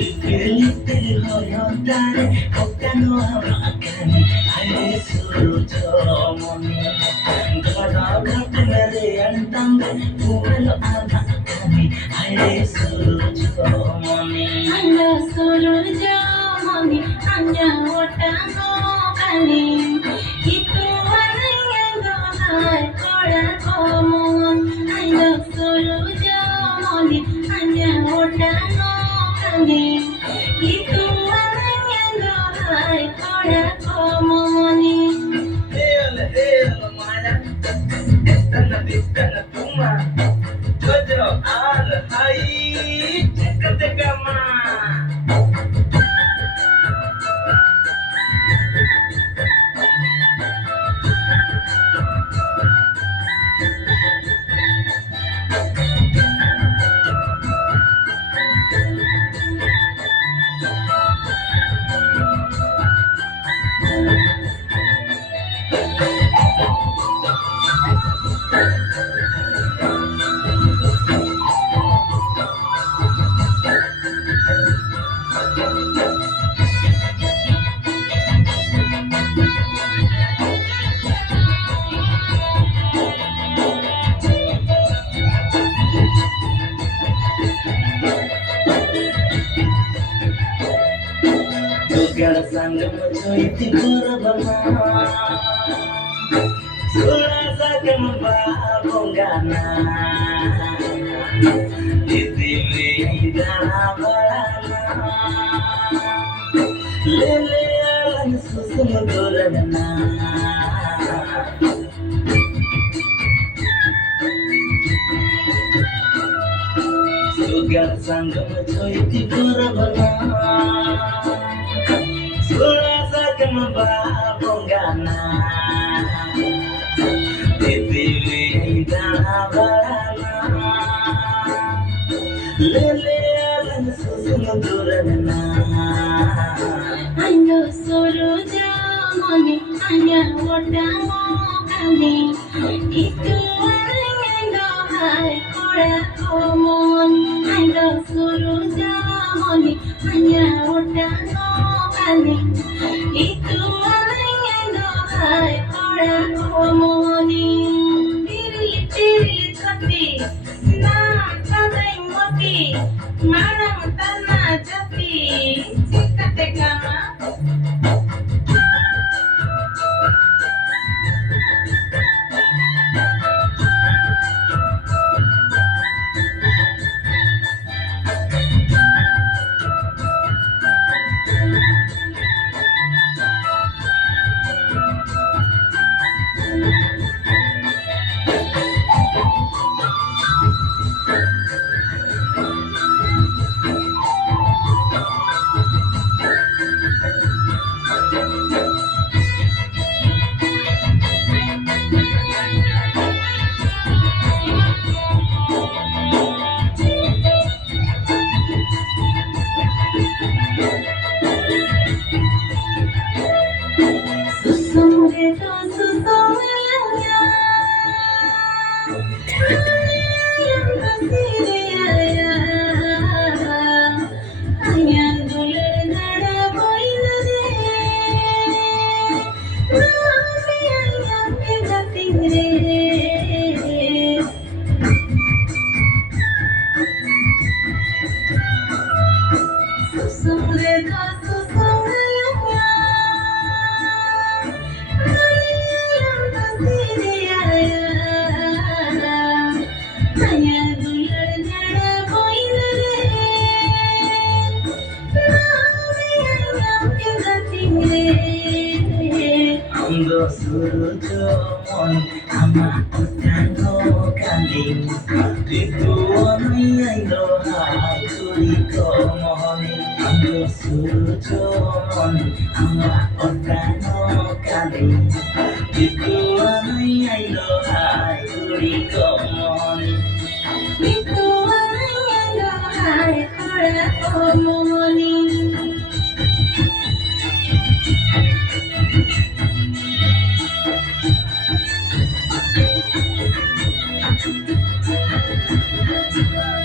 Pilih-pilih hoyotan Bukan makan Air suruh moni Gada kumerian tambe Bukan anak kami Air suruh moni Anda suruh moni Anda otang kani Itu orang yang dohai Orang komon Anda suruh moni Anda otang kani Itu orang yang dohai Orang komon Mana Tanah tuma Jojo al hai Teka ma Tugal sanggam cuiti berbama Sulasa kembabonggana Ditili dabalana Lele alang susumudulana Tugal sanggam cuiti berbama Sulasa kembabonggana Ditili dabalana Lele alang susumudulana Anda suruh moni Anda otang kani Itu orang yang dohai Orang komon Anda suruh moni Anda otang kani Itu orang yang dohai Orang komon Pilih-pilih kopi Nah kadang mati Marang tanah jati Teka Ando suruh mon ama utano kami Dituan yang dohai kuriko mohoni Ando suruh mon ama utano kami Dituan yang dohai kuriko mohoni Itu orang yang dohai Orang komon